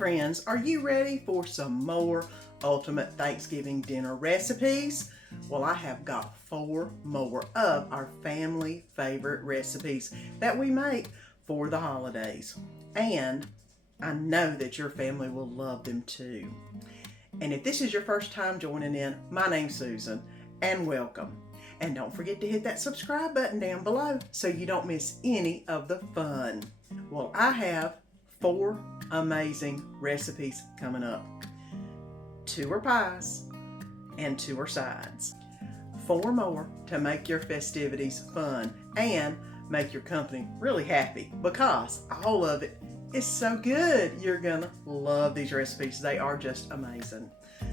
friends, are you ready for some more ultimate Thanksgiving dinner recipes? Well, I have got 4 more of our family favorite recipes that we make for the holidays. And I know that your family will love them too. And if this is your first time joining in, my name's Susan, and welcome. And don't forget to hit that subscribe button down below so you don't miss any of the fun. Well, I have 4 amazing recipes coming up. 2 are pies and 2 are sides. 4 more to make your festivities fun and make your company really happy, because all of it is so good. You're gonna love these recipes. They are just amazing.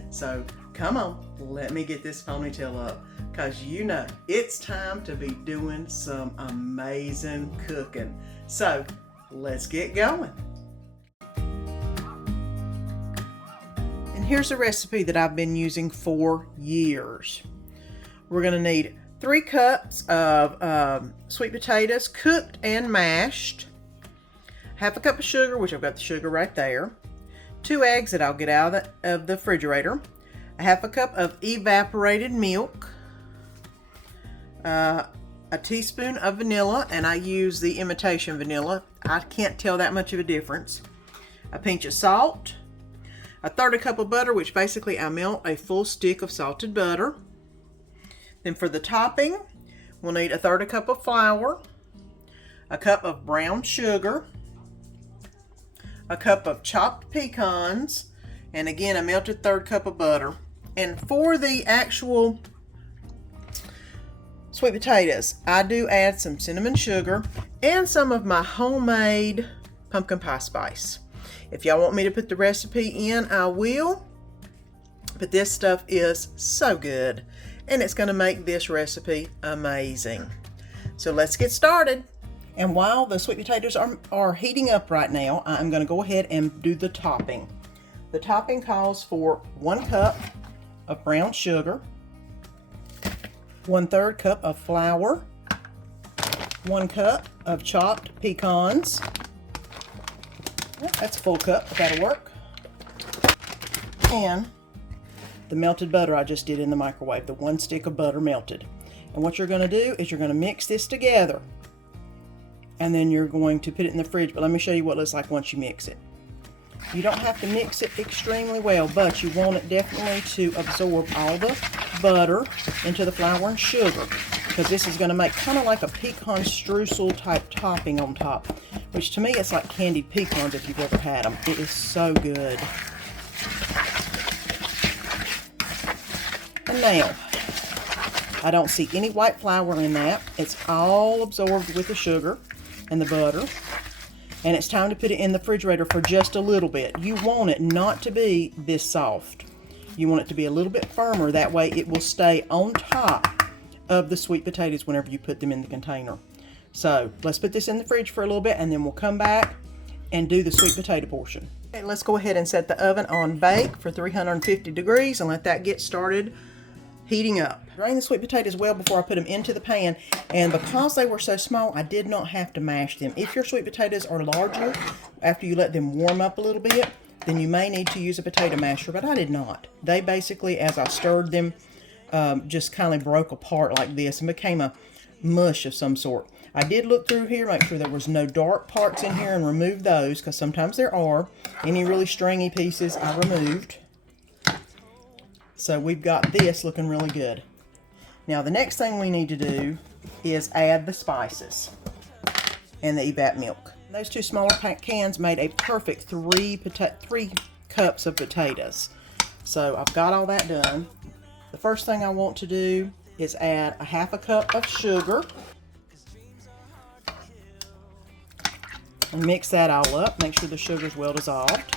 So come on, let me get this ponytail up, because you know it's time to be doing some amazing cooking. So let's get going. And here's a recipe that I've been using for years. We're going to need 3 cups of sweet potatoes, cooked and mashed, half a cup of sugar, which I've got the sugar right there, 2 eggs that I'll get out of the refrigerator, a half a cup of evaporated milk, a teaspoon of vanilla, and I use the imitation vanilla. I can't tell that much of a difference. A pinch of salt, a 1/3 cup of butter, which basically I melt a full stick of salted butter. Then for the topping, we'll need a 1/3 cup of flour, a cup of brown sugar, a cup of chopped pecans, and again a melted 1/3 cup of butter. And for the actual sweet potatoes, I do add some cinnamon sugar and some of my homemade pumpkin pie spice. If y'all want me to put the recipe in, I will, but this stuff is so good and it's going to make this recipe amazing. So let's get started. And while the sweet potatoes are heating up right now, I'm going to go ahead and do the topping. The topping calls for 1 cup of brown sugar, 1/3 cup of flour, 1 cup of chopped pecans. That's a full cup, but that'll work. And the melted butter I just did in the microwave, the 1 stick of butter melted. And what you're going to do is you're going to mix this together, and then you're going to put it in the fridge. But let me show you what it looks like once you mix it. You don't have to mix it extremely well, but you want it definitely to absorb all the butter into the flour and sugar, because this is going to make kind of like a pecan streusel type topping on top, which to me it's like candied pecans if you've ever had them. It is so good. And now, I don't see any white flour in that. It's all absorbed with the sugar and the butter. And it's time to put it in the refrigerator for just a little bit. You want it not to be this soft. You want it to be a little bit firmer. That way it will stay on top of the sweet potatoes whenever you put them in the container. So let's put this in the fridge for a little bit, and then we'll come back and do the sweet potato portion. Okay, let's go ahead and set the oven on bake for 350 degrees and let that get started heating up. Drain the sweet potatoes well before I put them into the pan, and because they were so small, I did not have to mash them. If your sweet potatoes are larger, after you let them warm up a little bit, then you may need to use a potato masher, but I did not. They basically, as I stirred them, just kind of broke apart like this and became a mush of some sort. I did look through here, make sure there was no dark parts in here, and remove those, because sometimes there are. Any really stringy pieces I removed. So we've got this looking really good. Now the next thing we need to do is add the spices and the evap milk. Those 2 smaller cans made a perfect 3 cups of potatoes. So I've got all that done. The first thing I want to do is add a half a cup of sugar and mix that all up. Make sure the sugar's well dissolved.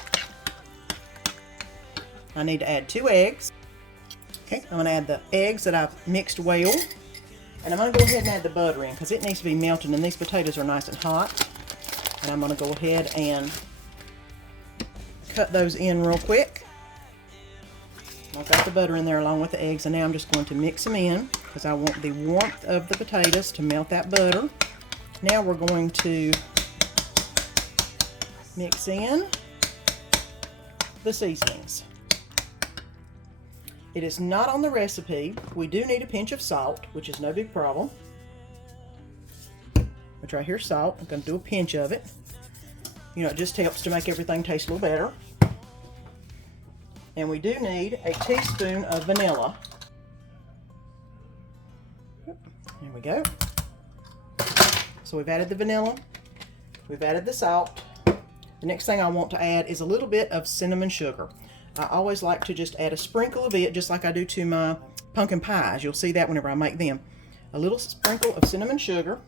I need to add 2 eggs. Okay, I'm going to add the eggs that I've mixed well, and I'm going to go ahead and add the butter in, because it needs to be melted, and these potatoes are nice and hot. And I'm going to go ahead and cut those in real quick. I've got the butter in there along with the eggs, and now I'm just going to mix them in, because I want the warmth of the potatoes to melt that butter. Now we're going to mix in the seasonings. It is not on the recipe. We do need a pinch of salt, which is no big problem. Which right here is salt. I'm going to do a pinch of it. You know, it just helps to make everything taste a little better. And we do need a teaspoon of vanilla. There we go. So we've added the vanilla. We've added the salt. The next thing I want to add is a little bit of cinnamon sugar. I always like to just add a sprinkle of it, just like I do to my pumpkin pies. You'll see that whenever I make them. A little sprinkle of cinnamon sugar,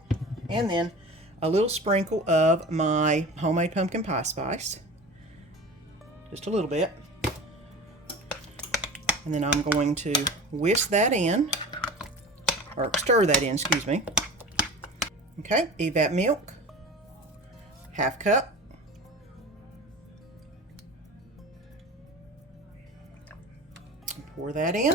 and then a little sprinkle of my homemade pumpkin pie spice. Just a little bit. And then I'm going to whisk that in, or stir that in, excuse me. Okay, evap milk, ½ cup. Pour that in.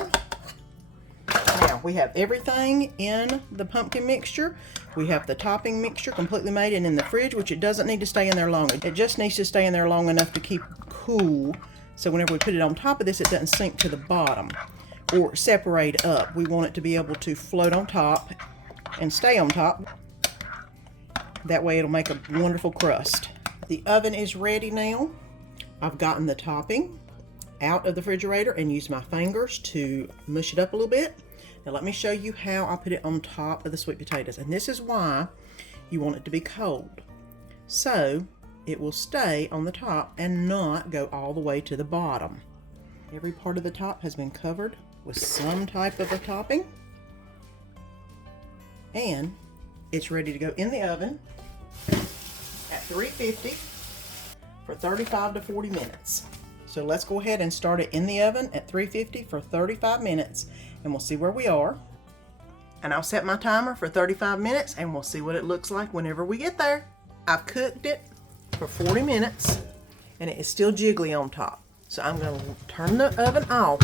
Now we have everything in the pumpkin mixture. We have the topping mixture completely made and in the fridge, which it doesn't need to stay in there long. It just needs to stay in there long enough to keep cool. So whenever we put it on top of this, it doesn't sink to the bottom or separate up. We want it to be able to float on top and stay on top. That way it'll make a wonderful crust. The oven is ready now. I've gotten the topping out of the refrigerator and used my fingers to mush it up a little bit. Now let me show you how I put it on top of the sweet potatoes. And this is why you want it to be cold. So it will stay on the top and not go all the way to the bottom. Every part of the top has been covered with some type of a topping. And it's ready to go in the oven at 350 for 35 to 40 minutes. So let's go ahead and start it in the oven at 350 for 35 minutes and we'll see where we are. And I'll set my timer for 35 minutes and we'll see what it looks like whenever we get there. I've cooked it for 40 minutes and it is still jiggly on top. So I'm going to turn the oven off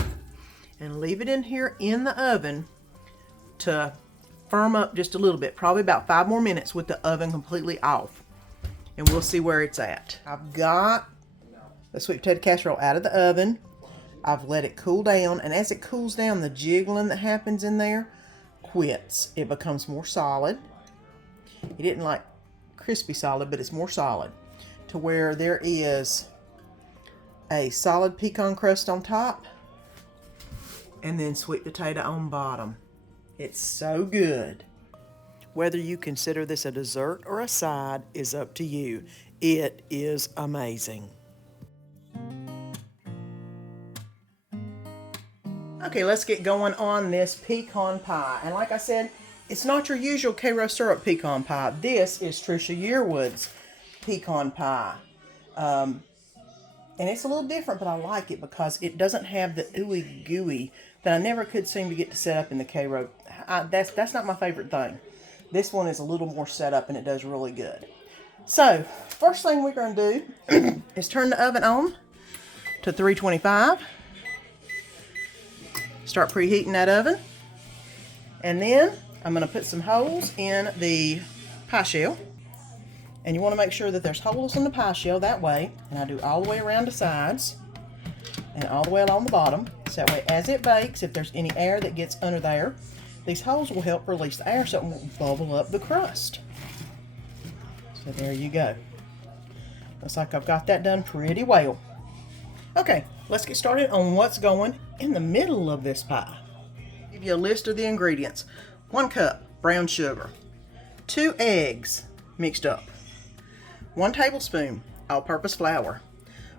and leave it in here in the oven to firm up just a little bit, probably about 5 more minutes with the oven completely off. And we'll see where it's at. I've got the sweet potato casserole out of the oven. I've let it cool down, and as it cools down, the jiggling that happens in there quits. It becomes more solid. It isn't like crispy solid, but it's more solid to where there is a solid pecan crust on top and then sweet potato on bottom. It's so good. Whether you consider this a dessert or a side is up to you. It is amazing. Okay, let's get going on this pecan pie. And like I said, it's not your usual Karo syrup pecan pie. This is Trisha Yearwood's pecan pie. And it's a little different, but I like it because it doesn't have the ooey gooey that I never could seem to get to set up in the Karo. That's not my favorite thing. This one is a little more set up and it does really good. So, first thing we're going to do is turn the oven on to 325. Start preheating that oven. And then I'm going to put some holes in the pie shell. And you want to make sure that there's holes in the pie shell that way. And I do all the way around the sides and all the way along the bottom. So that way as it bakes, if there's any air that gets under there, these holes will help release the air so it won't bubble up the crust. So there you go. Looks like I've got that done pretty well. Okay, let's get started on what's going in the middle of this pie. I'll give you a list of the ingredients. 1 cup brown sugar, 2 eggs mixed up, 1 tablespoon all-purpose flour,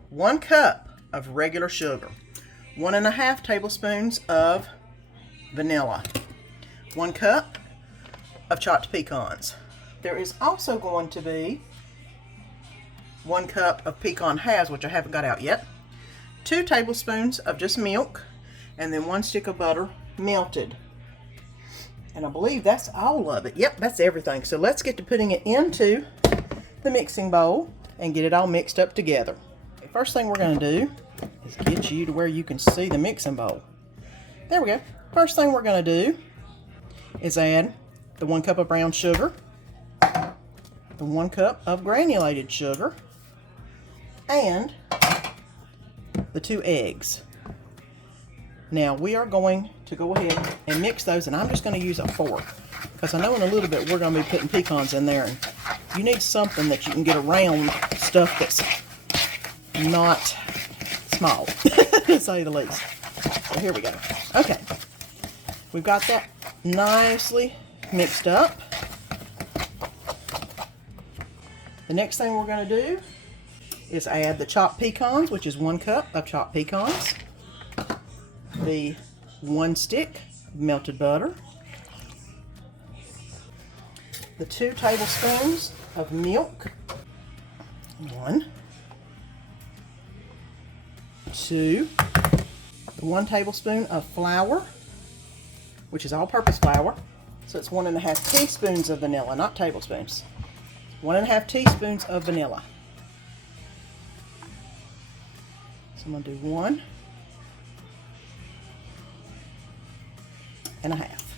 1 cup of regular sugar, 1.5 tablespoons of vanilla, 1 cup of chopped pecans. There is also going to be 1 cup of pecan halves, which I haven't got out yet, 2 tablespoons of just milk, and then 1 stick of butter melted. And I believe that's all of it. Yep, that's everything. So let's get to putting it into the mixing bowl and get it all mixed up together. Okay, first thing we're going to do is get you to where you can see the mixing bowl. There we go. First thing we're going to do is add the 1 cup of brown sugar, the 1 cup of granulated sugar, and the 2 eggs. Now we are going to go ahead and mix those, and I'm just going to use a fork because I know in a little bit we're going to be putting pecans in there, and you need something that you can get around stuff that's not small, to say the least. So here we go. Okay, we've got that nicely mixed up. The next thing we're going to do is add the chopped pecans, which is 1 cup of chopped pecans, the 1 stick of melted butter, the 2 tablespoons of milk, 1, 2, the 1 tablespoon of flour, which is all-purpose flour, so it's 1½ teaspoons of vanilla, not tablespoons. 1½ teaspoons of vanilla. So I'm going to do 1 and a half.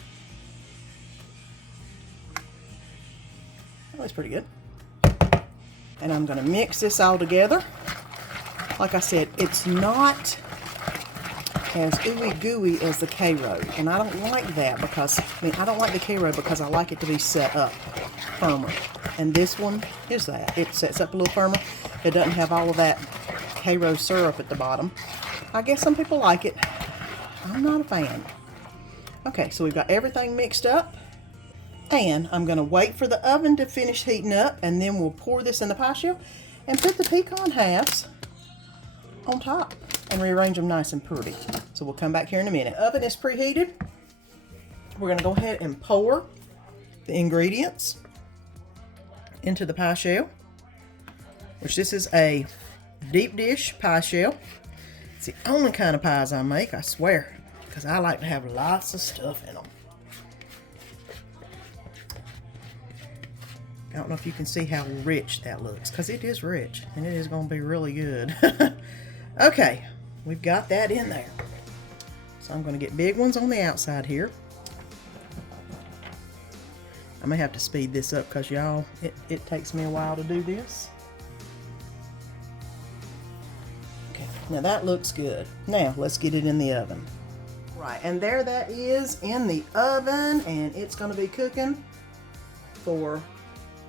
That's pretty good. And I'm going to mix this all together. Like I said, it's not as ooey gooey as the K-row, and I don't like that because I don't like the K-row because I like it to be set up firmer. And this one is that. It sets up a little firmer. It doesn't have all of that K-row syrup at the bottom. I guess some people like it. I'm not a fan. Okay, so we've got everything mixed up. And I'm going to wait for the oven to finish heating up, and then we'll pour this in the pie shell and put the pecan halves on top and rearrange them nice and pretty. So we'll come back here in a minute. The oven is preheated. We're going to go ahead and pour the ingredients into the pie shell, which this is a deep dish pie shell. It's the only kind of pies I make, I swear, because I like to have lots of stuff in them. I don't know if you can see how rich that looks, because it is rich, and it is going to be really good. Okay, we've got that in there. So I'm going to get big ones on the outside here. I may have to speed this up because y'all, it takes me a while to do this. Okay, now that looks good. Now let's get it in the oven. Right, and there that is in the oven, and it's going to be cooking for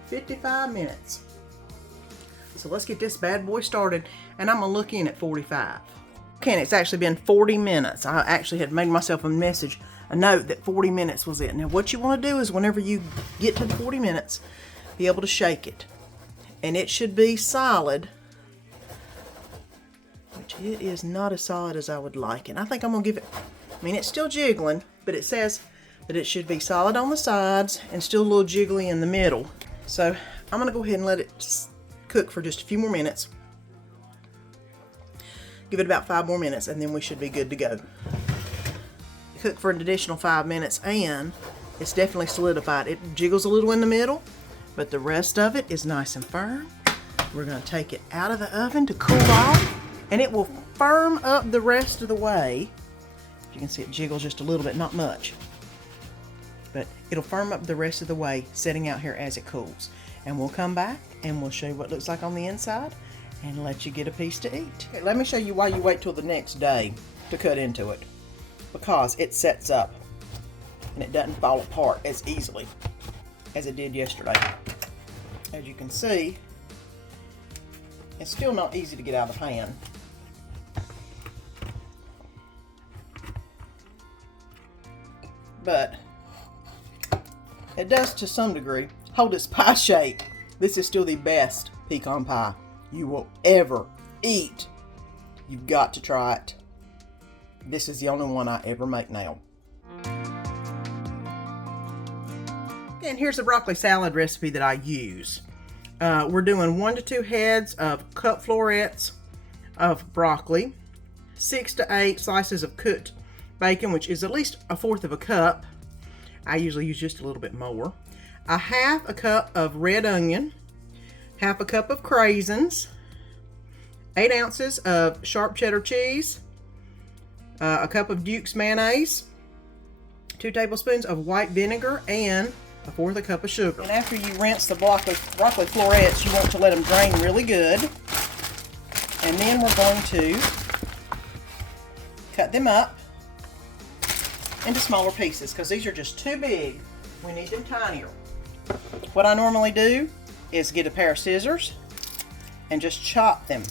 55 minutes. So let's get this bad boy started, and I'm going to look in at 45. Okay, and it's actually been 40 minutes. I actually had made myself a note that 40 minutes was it. Now what you want to do is whenever you get to the 40 minutes, be able to shake it. And it should be solid, which it is not as solid as I would like it. I think I'm going to give it, I mean it's still jiggling, but it says that it should be solid on the sides and still a little jiggly in the middle. So I'm going to go ahead and let it cook for just a few more minutes. Give it about 5 more minutes, and then we should be good to go. Cook for an additional 5 minutes, and it's definitely solidified. It jiggles a little in the middle, but the rest of it is nice and firm. We're going to take it out of the oven to cool off, and it will firm up the rest of the way. You can see it jiggles just a little bit, not much. But it'll firm up the rest of the way setting out here as it cools. And we'll come back and we'll show you what it looks like on the inside and let you get a piece to eat. Okay, let me show you why you wait till the next day to cut into it. Because it sets up and it doesn't fall apart as easily as it did yesterday. As you can see, it's still not easy to get out of the pan. But it does, to some degree, hold its pie shape. This is still the best pecan pie you will ever eat. You've got to try it. This is the only one I ever make now. And here's the broccoli salad recipe that I use. We're doing 1 to 2 heads of cut florets of broccoli, 6 to 8 slices of cooked bacon, which is at least 1/4 of a cup. I usually use just a little bit more. 1/2 cup of red onion, 1/2 cup of craisins, 8 ounces of sharp cheddar cheese, a cup of Duke's mayonnaise, 2 tablespoons of white vinegar, and 1/4 cup of sugar. And after you rinse the broccoli florets, you want to let them drain really good. And then we're going to cut them up into smaller pieces because these are just too big. We need them tinier. What I normally do is get a pair of scissors and just chop them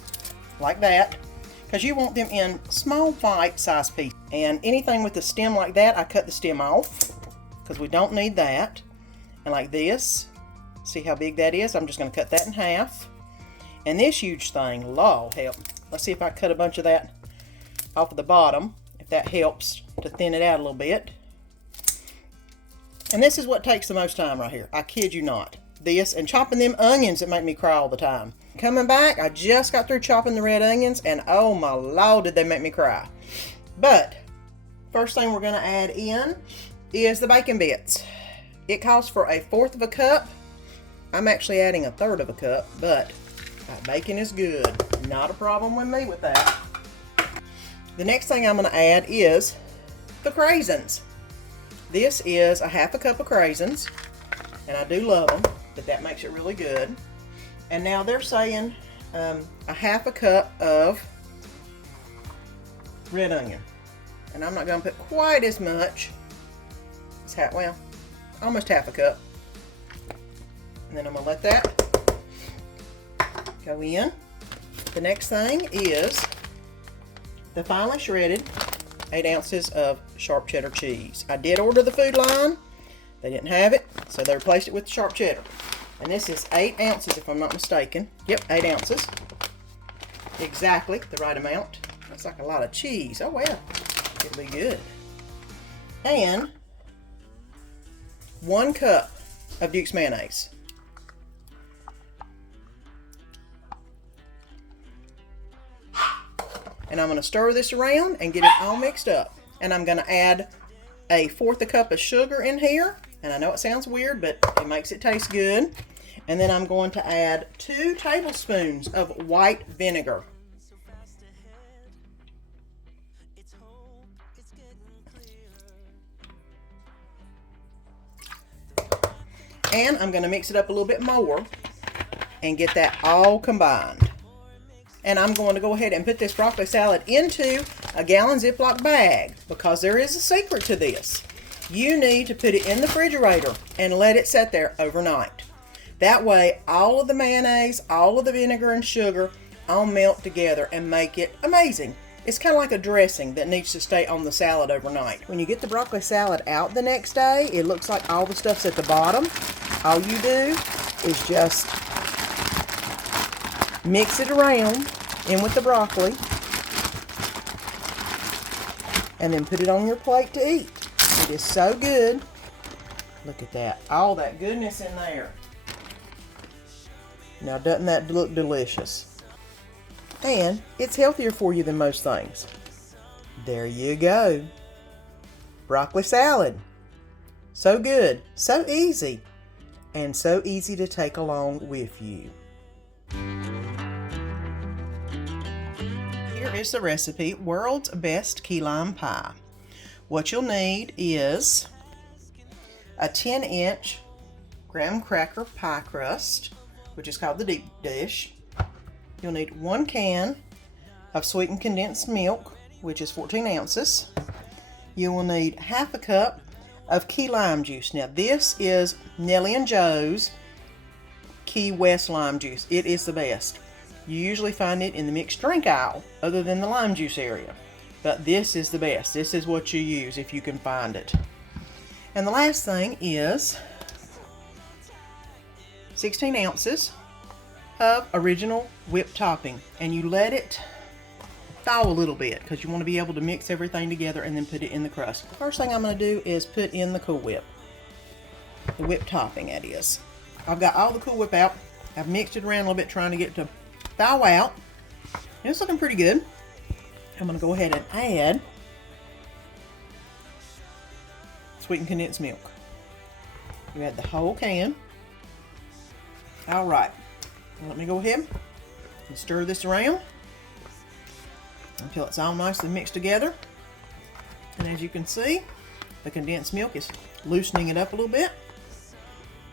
like that, because you want them in small bite-sized pieces. And anything with the stem like that, I cut the stem off because we don't need that. And like this, see how big that is? I'm just going to cut that in half. And this huge thing, Lord help. Let's see if I cut a bunch of that off of the bottom, if that helps to thin it out a little bit. And this is what takes the most time right here. I kid you not. This and chopping them onions that make me cry all the time. Coming back, I just got through chopping the red onions, and oh my Lord, did they make me cry. But first thing we're going to add in is the bacon bits. It calls for 1/4 cup. I'm actually adding 1/3 cup, but that bacon is good. Not a problem with me with that. The next thing I'm going to add is the craisins. This is 1/2 cup of craisins, and I do love them, but that makes it really good. And now they're saying 1/2 cup of red onion. And I'm not going to put quite as much. It's almost 1/2 cup. And then I'm going to let that go in. The next thing is the finely shredded 8 ounces of sharp cheddar cheese. I did order the Food Line. They didn't have it, so they replaced it with the sharp cheddar. And this is 8 ounces if I'm not mistaken. Yep, 8 ounces. Exactly the right amount. That's like a lot of cheese. Oh well, it'll be good. And 1 cup of Duke's mayonnaise. And I'm going to stir this around and get it all mixed up. And I'm going to add 1/4 cup of sugar in here. And I know it sounds weird, but it makes it taste good. And then I'm going to add 2 tablespoons of white vinegar. And I'm going to mix it up a little bit more and get that all combined. And I'm going to go ahead and put this broccoli salad into a gallon Ziploc bag, because there is a secret to this. You need to put it in the refrigerator and let it sit there overnight. That way, all of the mayonnaise, all of the vinegar and sugar all melt together and make it amazing. It's kind of like a dressing that needs to stay on the salad overnight. When you get the broccoli salad out the next day, it looks like all the stuff's at the bottom. All you do is just mix it around in with the broccoli and then put it on your plate to eat. It is so good. Look at that. All that goodness in there. Now, doesn't that look delicious? And it's healthier for you than most things. There you go. Broccoli salad. So good, so easy, and so easy to take along with you. Here is the recipe: world's best key lime pie. What you'll need is a 10-inch graham cracker pie crust, which is called the deep dish. You'll need 1 can of sweetened condensed milk, which is 14 ounces. You will need 1/2 cup of key lime juice. Now, this is Nellie and Joe's Key West lime juice. It is the best. You usually find it in the mixed drink aisle, other than the lime juice area. But this is the best. This is what you use if you can find it. And the last thing is 16 ounces of original whipped topping. And you let it thaw a little bit, because you want to be able to mix everything together and then put it in the crust. The first thing I'm going to do is put in the Cool Whip. The whipped topping, that is. I've got all the Cool Whip out. I've mixed it around a little bit, trying to get it to thaw out. And it's looking pretty good. I'm going to go ahead and add sweetened condensed milk. You add the whole can. Alright, let me go ahead and stir this around until it's all nicely mixed together. And as you can see, the condensed milk is loosening it up a little bit,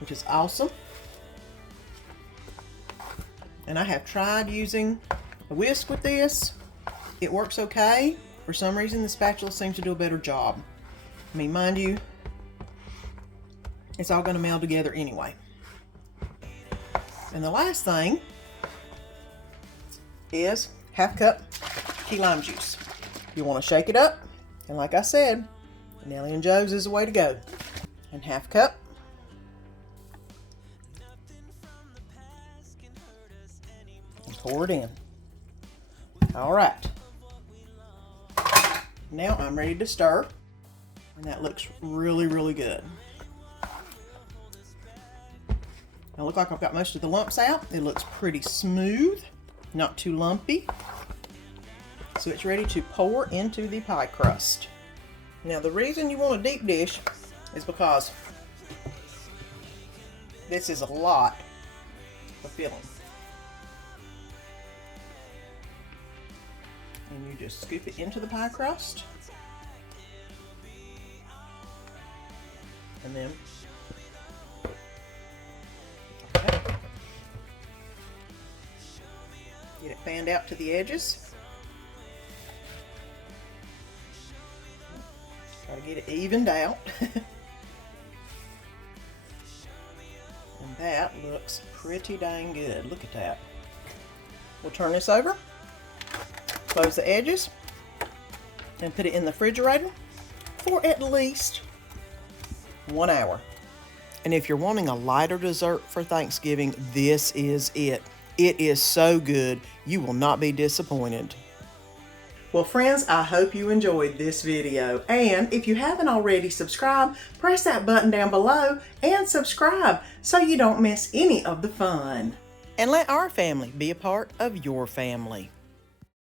which is awesome. And I have tried using a whisk with this. It works okay, For some reason, the spatula seems to do a better job. I mean, mind you, it's all going to meld together anyway. And the last thing is half cup key lime juice. You want to shake it up, and like I said, Nellie and Joe's is the way to go. And half cup. And pour it in. All right. Now I'm ready to stir, and that looks really, really good. Now look like I've got most of the lumps out. It looks pretty smooth, not too lumpy. So it's ready to pour into the pie crust. Now the reason you want a deep dish is because this is a lot of filling. And you just scoop it into the pie crust. And then get it fanned out to the edges. Try to get it evened out. And that looks pretty dang good. Look at that. We'll turn this over, close the edges, and put it in the refrigerator for at least 1 hour. And if you're wanting a lighter dessert for Thanksgiving, this is it. It is so good, you will not be disappointed. Well friends, I hope you enjoyed this video. And if you haven't already subscribed, press that button down below and subscribe so you don't miss any of the fun. And let our family be a part of your family.